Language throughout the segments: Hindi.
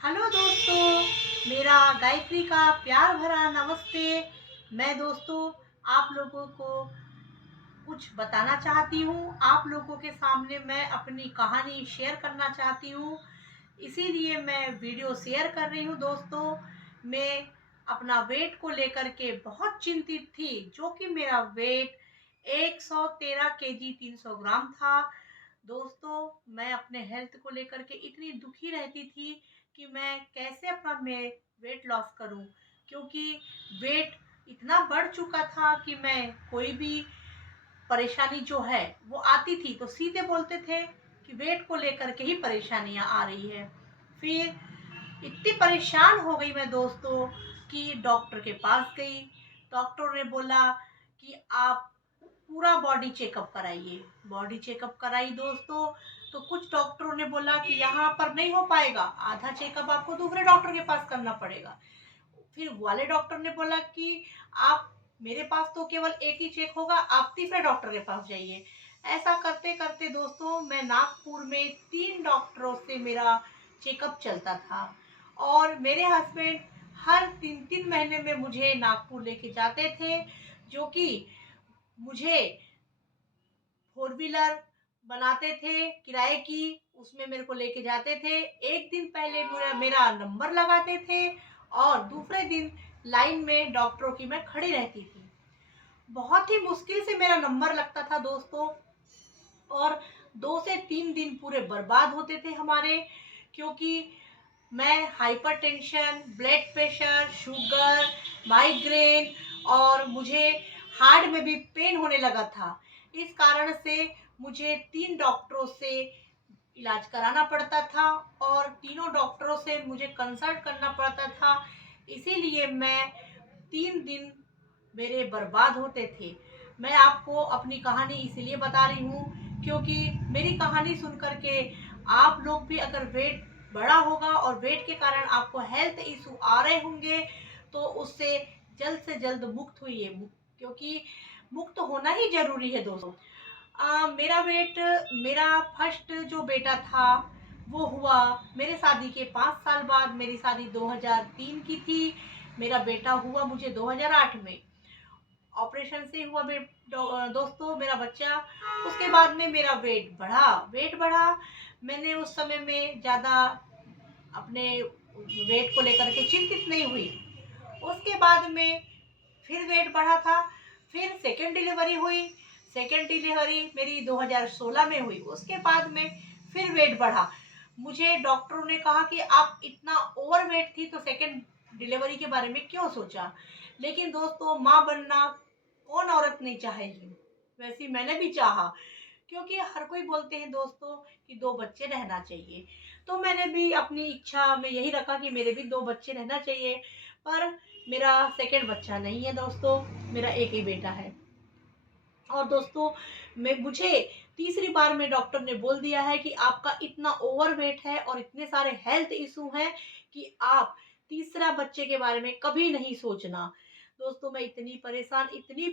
हेलो दोस्तों, मेरा गायत्री का प्यार भरा नमस्ते। मैं दोस्तों आप लोगों को कुछ बताना चाहती हूँ। आप लोगों के सामने मैं अपनी कहानी शेयर करना चाहती हूँ, इसीलिए मैं वीडियो शेयर कर रही हूँ। दोस्तों, मैं अपना वेट को लेकर के बहुत चिंतित थी, जो कि मेरा वेट 113 केजी 300 ग्राम था। दोस्तों, मैं अपने हेल्थ को लेकर के इतनी दुखी रहती थी कि मैं कैसे अपना मैं वेट लॉस करूं, क्योंकि वेट इतना बढ़ चुका था कि मैं कोई भी परेशानी जो है वो आती थी तो सीधे बोलते थे कि वेट को लेकर के ही परेशानियां आ रही है। फिर इतनी परेशान हो गई मैं दोस्तों कि डॉक्टर के पास गई। डॉक्टर ने बोला कि आप पूरा बॉडी चेकअप कराइए। बॉडी चेकअप कराई दोस्तों, तो कुछ डॉक्टरों ने बोला कि यहाँ पर नहीं हो पाएगा, आधा चेकअप आपको दूसरे डॉक्टर के पास करना पड़ेगा। फिर वाले डॉक्टर ने बोला कि आप, मेरे पास तो केवल एक ही चेक होगा, आप तीसरे डॉक्टर के पास जाइए। ऐसा करते करते दोस्तों मैं नागपुर में 3 डॉक्टरों से मेरा चेकअप चलता था, और मेरे हस्बैंड हर 3-3 महीने में मुझे नागपुर लेके जाते थे, जो कि मुझे फोर व्हीलर बनाते थे किराए की, उसमें मेरे को लेके जाते थे। एक दिन पहले मेरा मेरा नंबर लगाते थे और दूसरे दिन लाइन में डॉक्टरों की मैं खड़ी रहती थी। बहुत ही मुश्किल से मेरा नंबर लगता था दोस्तों, और 2 से 3 दिन पूरे बर्बाद होते थे हमारे, क्योंकि मैं hypertension, blood pressure, sugar, migraine, और मुझे हार्ट में भी पेन होने लगा था। इस कारण से मुझे 3 डॉक्टरों से इलाज कराना पड़ता था, और तीनों डॉक्टरों से मुझे कंसल्ट करना पड़ता था। इसीलिए मैं 3 दिन मेरे बर्बाद होते थे। मैं आपको अपनी कहानी इसीलिए बता रही हूँ, क्योंकि मेरी कहानी सुन कर के आप लोग भी अगर वेट बढ़ा होगा और वेट के कारण आपको हेल्थ इशू आ रहे होंगे, तो उससे जल्द से जल्द मुक्त हुई है, क्योंकि मुक्त होना ही जरूरी है दोस्तों। मेरा वेट, मेरा फर्स्ट जो बेटा था वो हुआ मेरे शादी के 5 साल बाद। मेरी शादी 2003 की थी। मेरा बेटा हुआ मुझे 2008 में, ऑपरेशन से हुआ दोस्तों मेरा बच्चा। उसके बाद में मेरा वेट बढ़ा। मैंने उस समय में ज़्यादा अपने वेट को लेकर के चिंतित नहीं हुई। उसके बाद में फिर वेट बढ़ा था। फिर सेकेंड डिलीवरी हुई। सेकेंड डिलीवरी मेरी 2016 में हुई। उसके बाद में फिर वेट बढ़ा। मुझे डॉक्टरों ने कहा कि आप इतना ओवर वेट थी तो सेकेंड डिलीवरी के बारे में क्यों सोचा। लेकिन दोस्तों, माँ बनना कौन औरत नहीं चाहेगी, वैसे ही मैंने भी चाहा, क्योंकि हर कोई बोलते हैं दोस्तों कि 2 बच्चे रहना चाहिए। तो मैंने भी अपनी इच्छा में यही रखा कि मेरे भी 2 बच्चे रहना चाहिए। पर मेरा सेकंड बच्चा नहीं है दोस्तों, मेरा एक ही बेटा है। और दोस्तों, मैं मुझे तीसरी बार में डॉक्टर ने बोल दिया है कि आपका इतना ओवरवेट है और इतने सारे हेल्थ इशू हैं कि आप तीसरा बच्चे के बारे में कभी नहीं सोचना। दोस्तों, मैं इतनी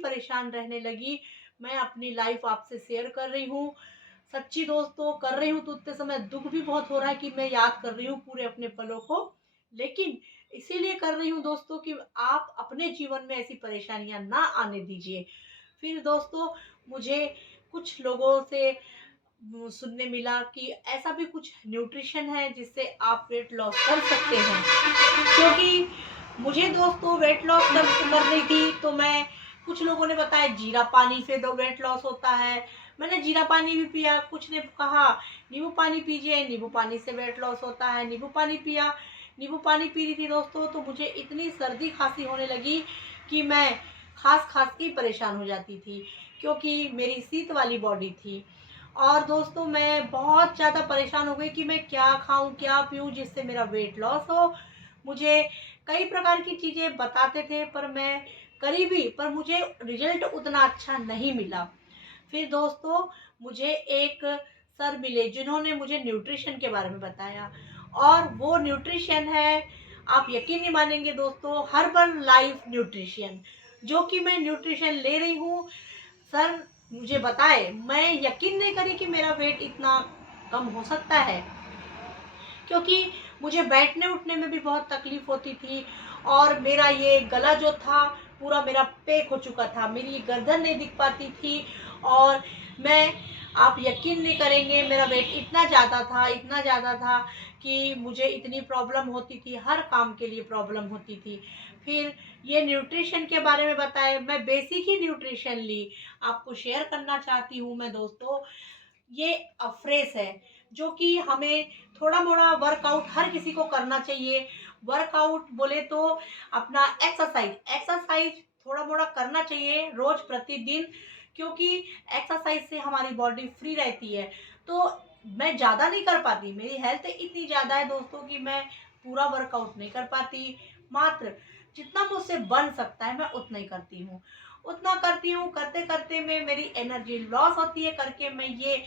परेशान रहने लगी। मैं अपनी लाइफ आपसे शेयर कर रही हूँ। सच्ची दोस्तों कर रही हूँ तो उतने समय दुख भी बहुत हो रहा है कि मैं याद कर रही हूँ पूरे अपने पलों को। लेकिन इसीलिए कर रही हूँ दोस्तों कि आप अपने जीवन में ऐसी परेशानियां ना आने दीजिए। फिर दोस्तों, मुझे कुछ लोगों से सुनने मिला कि ऐसा भी कुछ न्यूट्रिशन है जिससे आप वेट लॉस कर सकते हैं। क्योंकि मुझे दोस्तों वेट लॉस करनी थी, तो मैं, कुछ लोगों ने बताया जीरा पानी से दो वेट लॉस होता है। मैंने जीरा पानी भी पिया। कुछ ने कहा नींबू पानी पीजिए, नींबू पानी से वेट लॉस होता है। नींबू पानी पिया। नींबू पानी पी रही थी दोस्तों, तो मुझे इतनी सर्दी खांसी होने लगी कि मैं खास खास के परेशान हो जाती थी, क्योंकि मेरी शीत वाली बॉडी थी। और दोस्तों, मैं बहुत ज़्यादा परेशान हो गई कि मैं क्या खाऊं क्या पीऊं जिससे मेरा वेट लॉस हो। मुझे कई प्रकार की चीज़ें बताते थे, पर मैं करी भी, पर मुझे रिजल्ट उतना अच्छा नहीं मिला। फिर दोस्तों, मुझे एक सर मिले जिन्होंने मुझे न्यूट्रिशन के बारे में बताया, और वो न्यूट्रिशन है, आप यकीन नहीं मानेंगे दोस्तों, हर्बल लाइफ न्यूट्रिशन, जो कि मैं न्यूट्रिशन ले रही हूँ। सर मुझे बताए, मैं यकीन नहीं करी कि मेरा वेट इतना कम हो सकता है, क्योंकि मुझे बैठने उठने में भी बहुत तकलीफ़ होती थी और मेरा ये गला जो था पूरा मेरा पैक हो चुका था, मेरी ये गर्दन नहीं दिख पाती थी और मैं आप यकीन नहीं करेंगे मेरा वेट इतना ज़्यादा था कि मुझे इतनी प्रॉब्लम होती थी, हर काम के लिए प्रॉब्लम होती थी। फिर ये न्यूट्रिशन के बारे में बताएँ, मैं बेसिक ही न्यूट्रिशन ली, आपको शेयर करना चाहती हूँ मैं दोस्तों। ये अफ्रेश है जो कि हमें थोड़ा मोड़ा वर्कआउट हर किसी को करना चाहिए। वर्कआउट बोले तो अपना एक्सरसाइज एक्सरसाइज थोड़ा मोड़ा करना चाहिए रोज प्रतिदिन, क्योंकि एक्सरसाइज से हमारी बॉडी फ्री रहती है। तो मैं ज़्यादा नहीं कर पाती, मेरी हेल्थ इतनी ज़्यादा है दोस्तों कि मैं पूरा वर्कआउट नहीं कर पाती, मात्र जितना मुझसे बन सकता है मैं उतना ही करती हूँ। उतना करती हूँ, करते करते में मेरी एनर्जी लॉस होती है करके मैं ये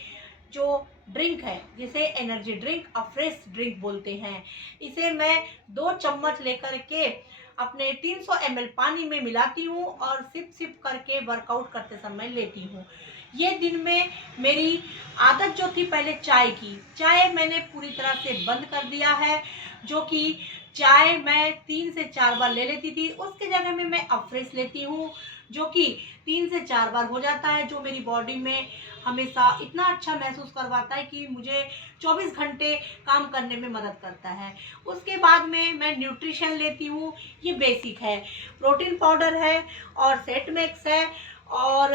जो ड्रिंक है जिसे एनर्जी ड्रिंक अफ्रेश ड्रिंक बोलते हैं, इसे मैं 2 चम्मच लेकर के अपने 300 ml पानी में मिलाती हूँ और सिप सिप करके वर्कआउट करते समय लेती हूँ। ये दिन में मेरी आदत जो थी पहले चाय की, चाय मैंने पूरी तरह से बंद कर दिया है, जो कि चाय मैं 3 से 4 बार ले लेती थी, उसके जगह में मैं अफ्रेश लेती हूँ, जो कि 3 से 4 बार हो जाता है, जो मेरी बॉडी में हमेशा इतना अच्छा महसूस करवाता है कि मुझे 24 घंटे काम करने में मदद करता है। उसके बाद में मैं न्यूट्रिशन लेती हूँ, ये बेसिक है, प्रोटीन पाउडर है और सेट मैक्स है और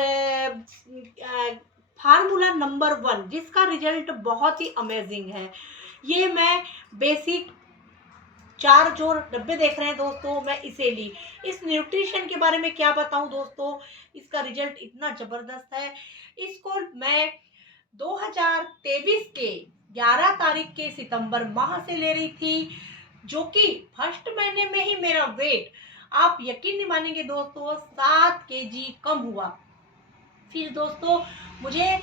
फार्मूला नंबर 1 जिसका रिजल्ट बहुत ही अमेजिंग है। ये मैं बेसिक 4 जो डब्बे देख रहे हैं दोस्तों, मैं इसे ली। इस न्यूट्रिशन के बारे में क्या बताऊं दोस्तों, इसका रिजल्ट इतना ज़बरदस्त है। इसको मैं 2023 के 11 तारीख के सितंबर माह से ले रही थी, जो कि फर्स्ट महीने में ही मेरा वेट, आप यकीन नहीं मानेंगे दोस्तों, 7 केजी कम हुआ। फिर दोस्तों मुझे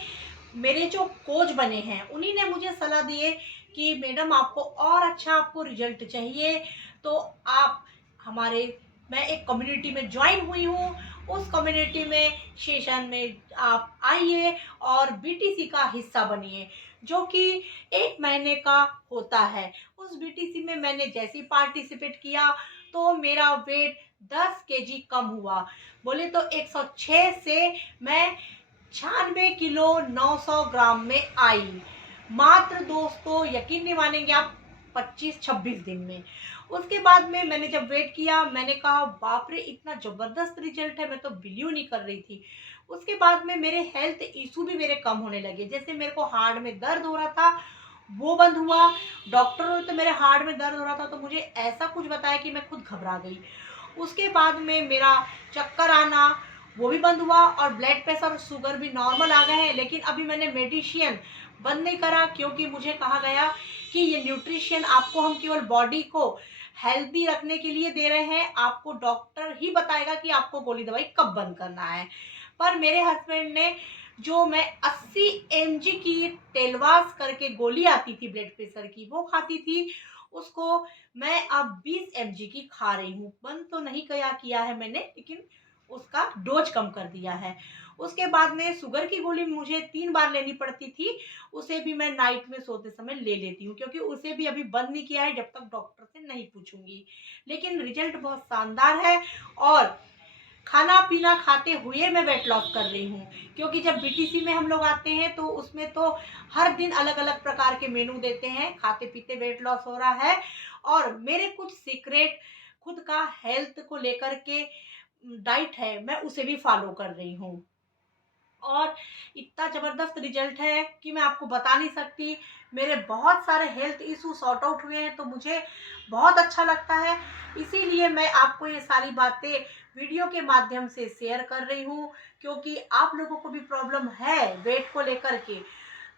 मेरे जो कोच बने हैं उन्हीं ने मुझे सलाह दिए कि मैडम आपको रिजल्ट चाहिए तो आप हमारे मैं एक कम्युनिटी में ज्वाइन हुई हूँ, उस कम्युनिटी में सेशन में आप आइए और बीटीसी का हिस्सा बनिए, जो कि 1 महीने का होता है। उस बीटीसी में मैंने जैसे ही पार्टिसिपेट किया तो मेरा वेट 10 केजी कम हुआ, बोले तो 106 से मैं 96 किलो 900 ग्राम में आई, मात्र दोस्तों यकीन नहीं मानेंगे आप 25-26 दिन में। उसके बाद में मैंने जब वेट किया मैंने कहा बाप रे इतना ज़बरदस्त रिजल्ट है, मैं तो बिलीव नहीं कर रही थी। उसके बाद में मेरे हेल्थ इशू भी मेरे कम होने लगे, जैसे मेरे को हार्ट में दर्द हो रहा था वो बंद हुआ। डॉक्टरों ने तो मेरे हार्ट में दर्द हो रहा था तो मुझे ऐसा कुछ बताया कि मैं खुद घबरा गई। उसके बाद में मेरा चक्कर आना वो भी बंद हुआ और ब्लड प्रेशर और शुगर भी नॉर्मल आ गए हैं, लेकिन अभी मैंने मेडिसिन बंद नहीं करा, क्योंकि मुझे कहा गया कि ये न्यूट्रिशन आपको हम केवल बॉडी को हेल्दी रखने के लिए दे रहे हैं, आपको डॉक्टर ही बताएगा कि आपको गोली दवाई कब बंद करना है। पर मेरे हस्बैंड ने जो मैं 80 mg की टेलवास करके गोली आती थी ब्लड प्रेशर की वो खाती थी, उसको मैं अब 20 mg की खा रही हूँ। बंद तो नहीं किया है मैंने, लेकिन उसका डोज कम कर दिया है। उसके बाद में शुगर की गोली मुझे 3 बार लेनी पड़ती थी, उसे भी मैं नाइट में सोते समय ले लेती हूँ, क्योंकि उसे भी अभी बंद नहीं किया है जब तक डॉक्टर से नहीं पूछूंगी। लेकिन रिजल्ट बहुत शानदार है और खाना पीना खाते हुए मैं वेट लॉस कर रही हूँ, क्योंकि जब बीटीसी में हम लोग आते हैं तो उसमें तो हर दिन अलग अलग प्रकार के मेनू देते हैं, खाते पीते वेट लॉस हो रहा है। और मेरे कुछ सीक्रेट खुद का हेल्थ को लेकर के डाइट है, मैं उसे भी फॉलो कर रही हूँ और इतना ज़बरदस्त रिजल्ट है कि मैं आपको बता नहीं सकती। मेरे बहुत सारे हेल्थ इशू सॉर्ट आउट हुए हैं तो मुझे बहुत अच्छा लगता है, इसीलिए मैं आपको ये सारी बातें वीडियो के माध्यम से शेयर कर रही हूँ, क्योंकि आप लोगों को भी प्रॉब्लम है वेट को लेकर के।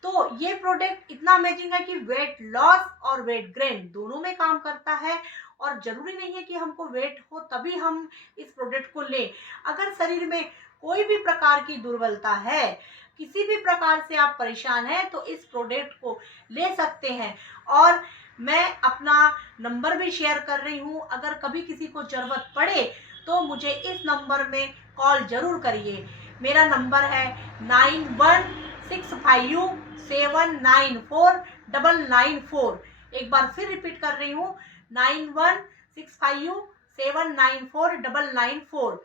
तो ये प्रोडक्ट इतना अमेजिंग है कि वेट लॉस और वेट गेन दोनों में काम करता है और ज़रूरी नहीं है कि हमको वेट हो तभी हम इस प्रोडक्ट को लें। अगर शरीर में कोई भी प्रकार की दुर्बलता है, किसी भी प्रकार से आप परेशान हैं तो इस प्रोडक्ट को ले सकते हैं। और मैं अपना नंबर भी शेयर कर रही हूँ, अगर कभी किसी को ज़रूरत पड़े तो मुझे इस नंबर में कॉल ज़रूर करिए। मेरा नंबर है 9165794994। एक बार फिर रिपीट कर रही हूँ, 9165794994।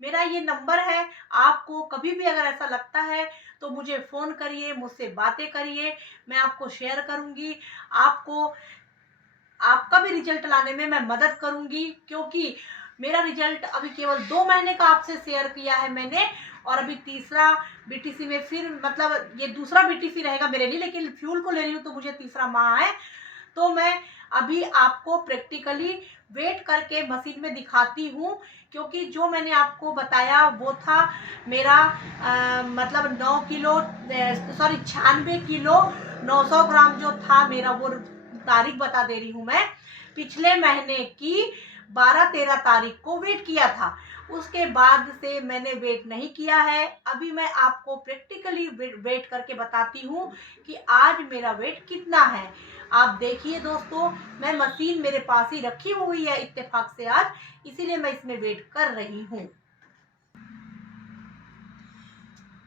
मेरा ये नंबर है। आपको कभी भी अगर ऐसा लगता है तो मुझे फ़ोन करिए, मुझसे बातें करिए, मैं आपको शेयर करूँगी। आपका भी रिजल्ट लाने में मैं मदद करूँगी, क्योंकि मेरा रिजल्ट अभी केवल 2 महीने का आपसे शेयर किया है मैंने, और अभी तीसरा बीटीसी में फिर मतलब ये दूसरा बीटीसी रहेगा मेरे लिए, लेकिन फ्यूल को ले रही हूँ तो मुझे तीसरा माह है। तो मैं अभी आपको प्रैक्टिकली वेट करके मशीन में दिखाती हूँ, क्योंकि जो मैंने आपको बताया वो था मेरा मतलब 9 किलो 96 किलो 900 ग्राम जो था मेरा, वो तारीख बता दे रही हूँ मैं। पिछले महीने की 12-13 तारीख को वेट किया था, उसके बाद से मैंने वेट नहीं किया है। अभी मैं आपको प्रैक्टिकली वेट करके बताती हूँ कि आज मेरा वेट कितना है। आप देखिए दोस्तों, मैं मशीन मेरे पास ही रखी हुई है इत्तेफाक से आज, इसीलिए मैं इसमें वेट कर रही हूँ।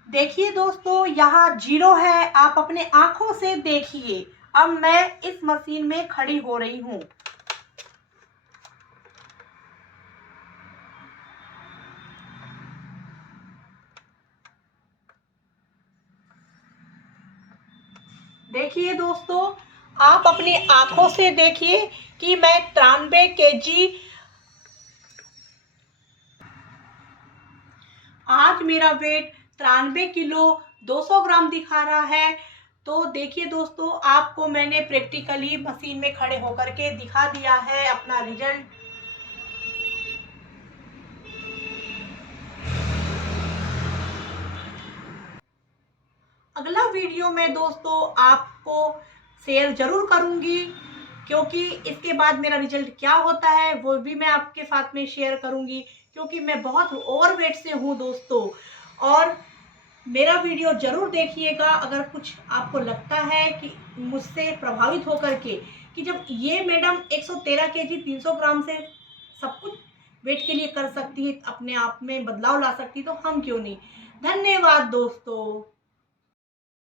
देखिए दोस्तों, यहाँ 0 है, आप अपने आंखों से देखिए। अब मैं इस मशीन में खड़ी हो रही हूँ। देखिए दोस्तों, आप अपनी आंखों से देखिए कि मैं 93 kg आज मेरा वेट 93 किलो 200 ग्राम दिखा रहा है। तो देखिए दोस्तों, आपको मैंने प्रैक्टिकली मशीन में खड़े होकर के दिखा दिया है अपना रिजल्ट। अगला वीडियो में दोस्तों आपको शेयर जरूर करूंगी, क्योंकि इसके बाद मेरा रिजल्ट क्या होता है वो भी मैं आपके साथ में शेयर करूंगी, क्योंकि मैं बहुत ओवरवेट से हूँ दोस्तों। और मेरा वीडियो जरूर देखिएगा अगर कुछ आपको लगता है कि मुझसे प्रभावित होकर के कि जब ये मैडम 113 kg 300 ग्राम से सब कुछ वेट के लिए कर सकती है, अपने आप में बदलाव ला सकती, तो हम क्यों नहीं। धन्यवाद दोस्तों।